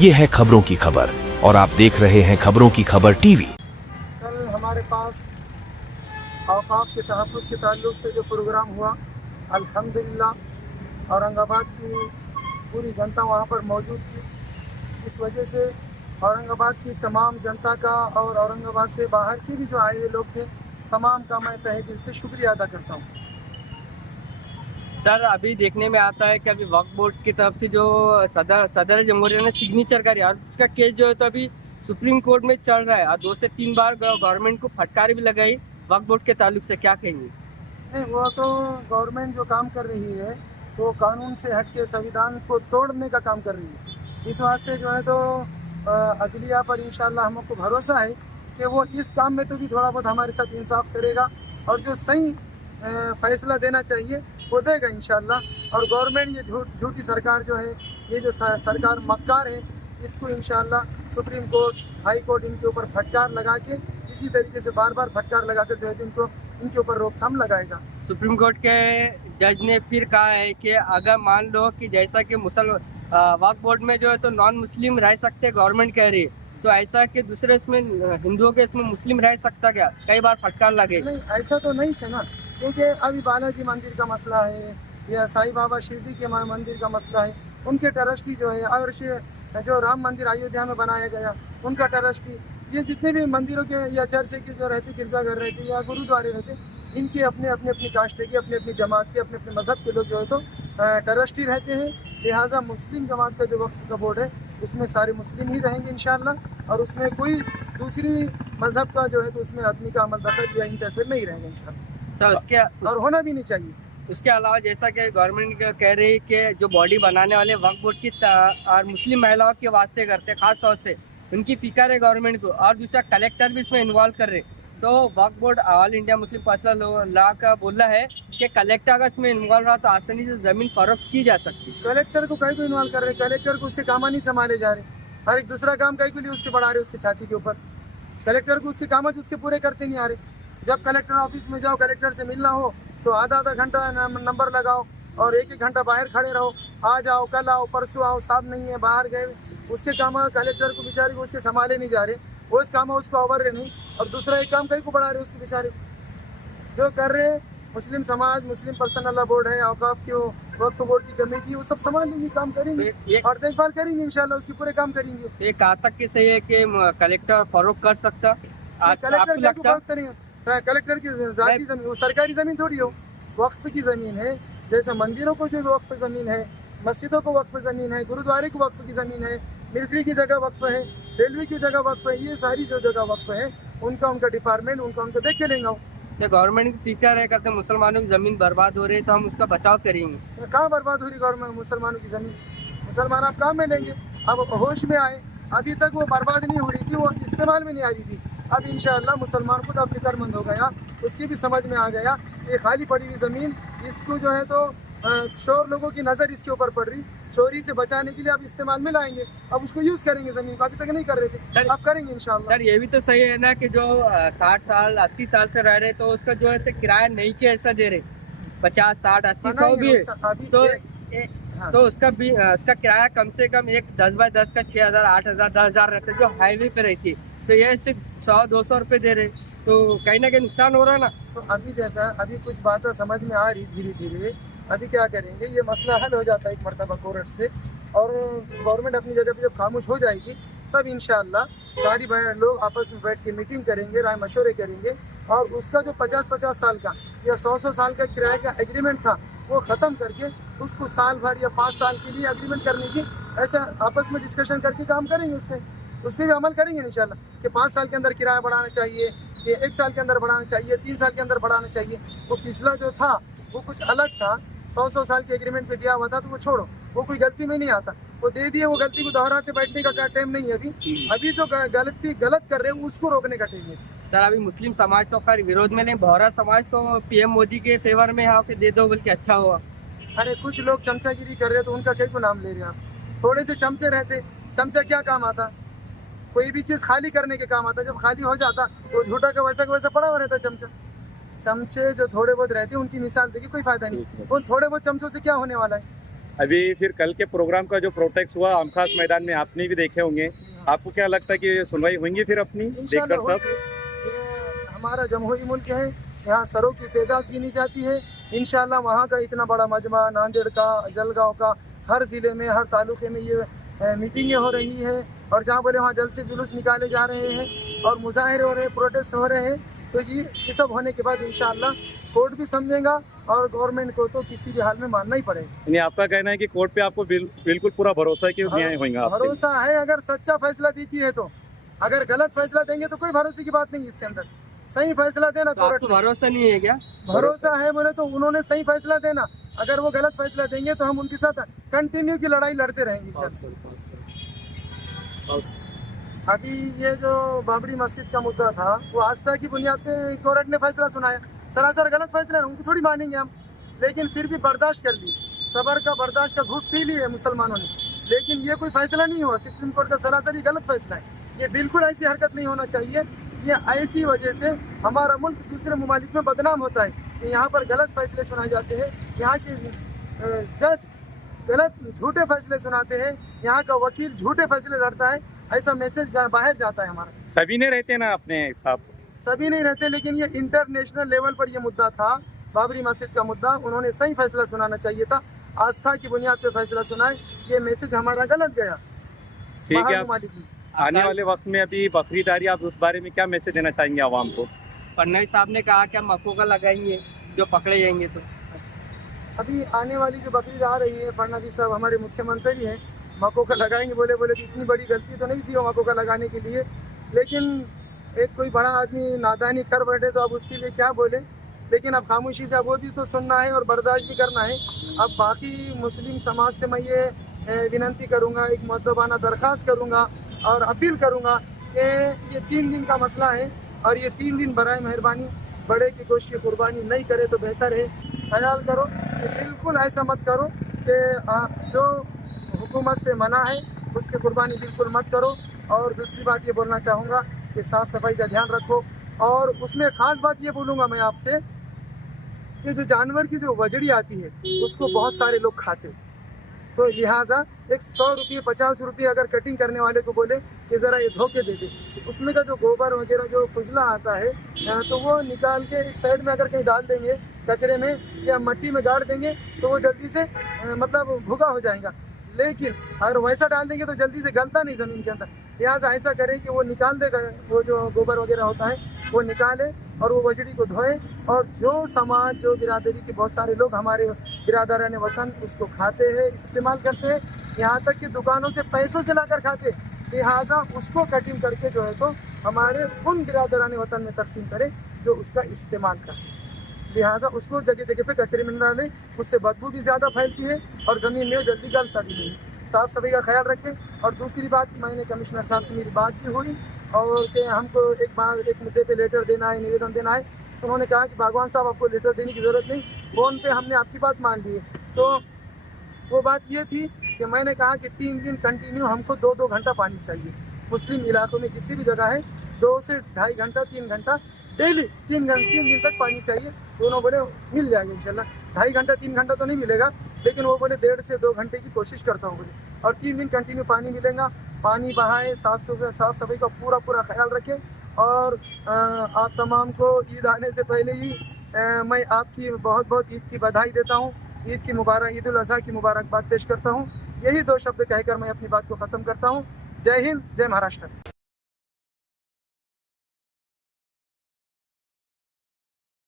ये है खबरों की खबर और आप देख रहे हैं खबरों की खबर टीवी। कल हमारे पास औकाफ के तहफ़्फ़ुज़ के ताल्लुक़ से जो प्रोग्राम हुआ, अल्हम्दुलिल्लाह औरंगाबाद की पूरी जनता वहाँ पर मौजूद थी। इस वजह से औरंगाबाद की तमाम जनता का और औरंगाबाद से बाहर के भी जो आए हुए लोग थे, तमाम का मैं तहे दिल से शुक्रिया अदा करता हूँ। सर, अभी देखने में आता है कि अभी वक्फ बोर्ड की तरफ से जो सदर जमहूरिया ने सिग्नेचर करी और उसका केस जो है तो अभी सुप्रीम कोर्ट में चल रहा है और 2 से 3 बार गवर्नमेंट को फटकार भी लगाई वक्फ बोर्ड के ताल्लुक से, क्या कहेंगे? नहीं, वो तो गवर्नमेंट जो काम कर रही है वो कानून से हट के संविधान को तोड़ने का काम कर रही है। इस वास्ते जो है तो अदलिया पर इंशाल्लाह हमको भरोसा है कि वो इस काम में तो भी थोड़ा बहुत हमारे साथ इंसाफ करेगा और जो सही फैसला देना चाहिए वो देगा इंशाल्लाह। और गवर्नमेंट ये झूठी सरकार जो है, ये जो सरकार मक्कार है, इसको इंशाल्लाह सुप्रीम कोर्ट, हाई कोर्ट इनके ऊपर फटकार लगा के इसी तरीके से बार बार फटकार लगाकर जो है तो इनके ऊपर रोकथाम लगाएगा। सुप्रीम कोर्ट के जज ने फिर कहा है कि अगर मान लो कि जैसा कि वक्फ बोर्ड में जो है तो नॉन मुस्लिम रह सकते गवर्नमेंट कह रही है, तो ऐसा कि दूसरे इसमें हिंदुओं के इसमें मुस्लिम रह सकता क्या? कई बार फटकार लगे। नहीं, ऐसा तो नहीं है ना, क्योंकि अभी बालाजी मंदिर का मसला है या साईं बाबा शिरडी के मंदिर का मसला है, उनके ट्रस्टी जो है, और जो राम मंदिर अयोध्या में बनाया गया उनका ट्रस्टी, ये जितने भी मंदिरों के या चर्च के जो रहते, गिरजाघर रहते या गुरुद्वारे रहते, इनके अपने अपनी कास्ट के, अपने अपनी जमात के, अपने अपने मज़हब के लोग जो है तो ट्रस्टी रहते हैं। लिहाजा मुस्लिम जमात का जो वक्फ का बोर्ड है उसमें सारे मुस्लिम ही रहेंगे इंशाल्लाह, और उसमें कोई दूसरी मज़हब का जो है तो उसमें आदमी का अमल दखल या इंटरफेयर नहीं रहेगा इंशाल्लाह, तो और होना भी नहीं चाहिए। उसके अलावा जैसा कि गवर्नमेंट कह रही है कि जो बॉडी बनाने वाले वक्फ बोर्ड की और मुस्लिम महिलाओं के वास्ते करते हैं, खास तौर से उनकी फिक्र है गवर्नमेंट को, और दूसरा कलेक्टर भी इसमें इन्वॉल्व कर रहे हैं। तो Waqf board all India Muslim personal law का बोला है कि कलेक्टर अगर इसमें इन्वॉल्व रहा तो आसानी से ज़मीन फरोख्त की जा सकती है। कलेक्टर को कहीं को इन्वॉल्व कर रहे, कलेक्टर को उससे काम नहीं संभाले जा रहे, हर एक दूसरा काम कहीं के लिए उसके बढ़ा रहे उसके छाती के ऊपर। कलेक्टर को उससे काम उसके पूरे करते नहीं आ रहे। जब कलेक्टर ऑफिस में जाओ, कलेक्टर से मिलना हो तो आधा आधा घंटा नंबर लगाओ और एक एक घंटा बाहर खड़े रहो, आ जाओ, कल आओ, परसों आओ, साहब नहीं है, बाहर गए। उसके काम कलेक्टर को बेचारे को उससे संभाले नहीं जा रहे, वो इस काम उसको अवर रहे नहीं, और दूसरा एक काम कहीं को बढ़ा रहे उसके बेचारे जो कर रहे। मुस्लिम समाज, मुस्लिम पर्सनल लॉ बोर्ड है, औकाफ की वक्फ बोर्ड की कमेटी, वो सब संभाल लेंगे, काम करेंगे और देखभाल करेंगे इंशाल्लाह, उसके पूरे काम करेंगे। ये कहाँ तक के सही है कि कलेक्टर फरोख्त कर सकता? कलेक्टर लगता करेंगे, कलेक्टर की जाती जमीन, वो सरकारी जमीन थोड़ी हो, वक्फ की जमीन है। जैसे मंदिरों को जो वक्फ जमीन है, मस्जिदों को वक्फ जमीन है, गुरुद्वारे को वक्फ की जमीन है, मिलिट्री की जगह वक्फ है, रेलवे की जगह वक्फ है, ये सारी जो जगह वक्फ है उनका डिपार्टमेंट उनको देख के लेंगे। तो गवर्नमेंट की फिक्र है करते मुसलमानों की ज़मीन बर्बाद हो रही है तो हम उसका बचाव करेंगे। कहाँ बर्बाद हो रही गवर्नमेंट मुसलमानों की ज़मीन? मुसलमान आप काम में लेंगे, अब होश में आए, अभी तक वो बर्बाद नहीं हो रही थी, वो इस्तेमाल में नहीं आ रही थी। अब इंशाअल्लाह मुसलमान खुद अब फिक्रमंद हो गया, उसकी भी समझ में आ गया ये खाली पड़ी हुई ज़मीन, इसको जो है तो शोर लोगों की नज़र इसके ऊपर पड़ रही, चोरी से बचाने के लिए अब इस्तेमाल में लाएंगे, अब उसको यूज़ करेंगे ज़मीन को, अभी तक नहीं कर रहे थे, अब करेंगे इंशाअल्लाह। सर, ये भी तो सही है ना कि जो 60 साल 80 साल से रह रहे तो उसका जो है किराया नहीं के ऐसा दे रहे, 50 60 80 100 भी है तो उसका भी उसका किराया कम से कम एक 10 बाय 10 का 6000 8000 10,000 रहता है जो हाईवे पे रहती है, तो ये सिर्फ 100-200 रुपये दे रहे, तो कहीं ना कहीं नुकसान हो रहा है ना। तो अभी जैसा अभी कुछ बातें समझ में आ रही धीरे धीरे, अभी क्या करेंगे, ये मसला हल हो जाता है एक मरतबा कोर्ट से, और गवर्नमेंट अपनी जगह पे जब खामोश हो जाएगी तब इंशाअल्लाह सारी लोग आपस में बैठ के मीटिंग करेंगे, राय मशवरे करेंगे, और उसका जो 50-50 साल का या 100-100 साल का किराए का एग्रीमेंट था वो ख़त्म करके उसको साल भर या 5 साल के लिए एग्रीमेंट करने की, ऐसा आपस में डिस्कशन करके काम करेंगे, उस पर भी अमल करेंगे इंशाल्लाह कि 5 साल के अंदर किराया बढ़ाना चाहिए, कि 1 साल के अंदर बढ़ाना चाहिए, 3 साल के अंदर बढ़ाना चाहिए। वो पिछला जो था वो कुछ अलग था, 100-100 साल के एग्रीमेंट पे दिया हुआ था, तो वो छोड़ो, वो कोई गलती में नहीं आता, वो दे दिए, वो गलती को दोहराते बैठने का टाइम नहीं है अभी जो गलत कर रहे हैं उसको रोकने का टाइम है। सर, अभी मुस्लिम समाज तो खैर विरोध में नहीं, बोहरा समाज तो पीएम मोदी के फेवर में है कि दे दो बल्कि अच्छा हुआ। अरे कुछ लोग चमचागिरी कर रहे हैं तो उनका कई को नाम ले रहे हैं आप, थोड़े से चमचे रहते, चमचा क्या काम आता, कोई भी चीज़ खाली करने के काम आता, जब खाली हो जाता तो झूठा का वैसा पड़ा हुआ रहता चमचा। चमचे जो थोड़े बहुत रहते हैं उनकी मिसाल देखिए, कोई फायदा नहीं, उन थोड़े बहुत चमचों से क्या होने वाला है। अभी फिर कल के प्रोग्राम का जो प्रोटेस्ट हुआ आमखास मैदान में आपने भी देखे होंगे, आपको क्या लगता है कि सुनवाई होंगी फिर अपनी इंशाल्लाह देखकर सब? होगी। ये हमारा जमहूरी मुल्क है, यहाँ सरों की तादाद गिनी जाती है। इंशाल्लाह वहाँ का इतना बड़ा मजमा, नांदेड़ का, जलगांव का, हर ज़िले में, हर तालुके में ये मीटिंगें हो रही है, और जहाँ बोले वहाँ जल्द से जुलूस निकाले जा रहे हैं और मुजाहिर हो रहे हैं, प्रोटेस्ट हो रहे हैं। तो ये सब होने के बाद इंशाल्लाह कोर्ट भी समझेगा और गवर्नमेंट को तो किसी भी हाल में मानना ही पड़ेगा। यानी आपका कहना है कि कोर्ट पे आपको बिल्कुल पूरा भरोसा है कि न्याय होगा? भरोसा है, अगर सच्चा फैसला देती है तो। अगर गलत फैसला देंगे तो कोई भरोसे की बात नहीं इसके अंदर। सही फैसला देना तो आपको भरोसा नहीं है क्या? भरोसा है बोले तो उन्होंने सही फैसला देना। अगर वो गलत फैसला देंगे तो हम उनके साथ कंटिन्यू की लड़ाई लड़ते रहेंगे। अभी ये जो बाबरी मस्जिद का मुद्दा था, वो आस्था की बुनियाद पे कोर्ट ने फैसला सुनाया। सरासर गलत फैसला है, उनको थोड़ी मानेंगे हम, लेकिन फिर भी बर्दाश्त कर ली। सबर का, बर्दाश्त का घूट पी लिए मुसलमानों ने, लेकिन ये कोई फैसला नहीं हुआ। सुप्रीम कोर्ट का सरासर ही गलत फैसला है। ये बिल्कुल ऐसी हरकत नहीं होना चाहिए। ये ऐसी वजह से हमारा मुल्क दूसरे ममालिक में बदनाम होता है कि यहाँ पर गलत फैसले सुनाए जाते हैं, यहाँ के जज गलत झूठे फैसले सुनाते हैं, यहाँ का वकील झूठे फैसले लड़ता है। ऐसा मैसेज बाहर जाता है हमारा। सभी ने रहते ना अपने साथ? सभी नहीं रहते, लेकिन ये इंटरनेशनल लेवल पर ये मुद्दा था, बाबरी मस्जिद का मुद्दा। उन्होंने सही फैसला सुनाना चाहिए था, आस्था की बुनियाद पे फैसला सुनाए। ये मैसेज हमारा गलत गया। ठीक है, आने वाले वक्त में अभी बकरीद आ रही है, आप उस बारे में क्या मैसेज देना चाहेंगे आवाम को? फडनवीस साहब ने कहा क्या मक्कों का लगाएंगे जो पकड़े जाएंगे तो। अभी आने वाली जो बकरीद आ रही है, फडनवीस साहब हमारे मुख्यमंत्री हैं, मक्कों का लगाएंगे बोले कि इतनी बड़ी गलती तो नहीं थी वो मक्कों का लगाने के लिए, लेकिन एक कोई बड़ा आदमी नादानी कर बैठे तो अब उसके लिए क्या बोले। लेकिन अब खामोशी से अब वो भी तो सुनना है और बर्दाश्त भी करना है। अब बाकी मुस्लिम समाज से मैं ये विनती करूँगा, एक मुअद्दबाना दरख्वास्त करूँगा और अपील करूँगा कि ये 3 दिन का मसला है और ये 3 दिन बराए मेहरबानी बड़े की गोश्त की कुर्बानी नहीं करे तो बेहतर है। ख्याल करो, बिल्कुल ऐसा मत करो कि जो हुकूमत से मना है उसकी कुर्बानी बिल्कुल मत करो। और दूसरी बात ये बोलना चाहूँगा कि साफ़ सफाई का ध्यान रखो। और उसमें ख़ास बात ये बोलूँगा मैं आपसे कि जो जानवर की जो वजड़ी आती है उसको बहुत सारे लोग खाते, तो लिहाजा एक 100 रुपये 50 रुपये अगर कटिंग करने वाले को बोले कि ज़रा ये धोके दे दे, उसमें का जो गोबर वगैरह जो फुजला आता है तो वो निकाल के एक साइड में अगर कहीं डाल देंगे कचरे में या मिट्टी में गाड़ देंगे तो वो जल्दी से मतलब भूगा हो जाएगा। लेकिन अगर वैसा डाल देंगे तो जल्दी से गलता नहीं ज़मीन के अंदर। लिहाजा ऐसा करें कि वो निकाल देगा, वो जो गोबर वगैरह होता है वो निकाले और वो वजड़ी को धोए। और जो समाज, जो बिरादरी के बहुत सारे लोग हमारे बिरादरान वतन उसको खाते हैं, इस्तेमाल करते हैं, यहाँ तक कि दुकानों से पैसों से लाकर खाते। लिहाजा उसको कटिंग करके जो है तो हमारे उन बिरादरान वतन में तकसीम करें जो उसका इस्तेमाल करते। लिहाजा उसको जगह जगह पे कचरे में न डालें, उससे बदबू भी ज़्यादा फैलती है और ज़मीन में जल्दी गलता भी नहीं। साफ़ सफाई का ख्याल रखें। और दूसरी बात, मैंने कमिश्नर साहब से मेरी बात भी हुई और कि हमको एक मुद्दे पे लेटर देना है, निवेदन देना है। तो उन्होंने कहा कि बागवान साहब आपको लेटर देने की ज़रूरत नहीं, फ़ोन पे हमने आपकी बात मान ली है। तो वो बात ये थी कि मैंने कहा कि 3 दिन कंटिन्यू हमको 2-2 घंटा पानी चाहिए। मुस्लिम इलाकों में जितनी भी जगह है 2 से 2.5 घंटा 3 घंटा डेली 3 दिन तक पानी चाहिए। दोनों बोले मिल जाएंगे इंशाल्लाह। 2.5 घंटा 3 घंटा तो नहीं मिलेगा, लेकिन वो बोले 1.5 से 2 घंटे की कोशिश करता हूँ बोले। और 3 दिन कंटिन्यू पानी मिलेगा। पानी बहाए, साफ़ सफाई का पूरा ख्याल रखें। और आप तमाम को ईद आने से पहले ही मैं आपकी बहुत ईद की बधाई देता हूँ, ईद की मुबारक, ईद उल अज़हा की मुबारकबाद पेश करता हूँ। यही 2 शब्द कहकर मैं अपनी बात को ख़त्म करता हूँ। जय हिंद, जय महाराष्ट्र।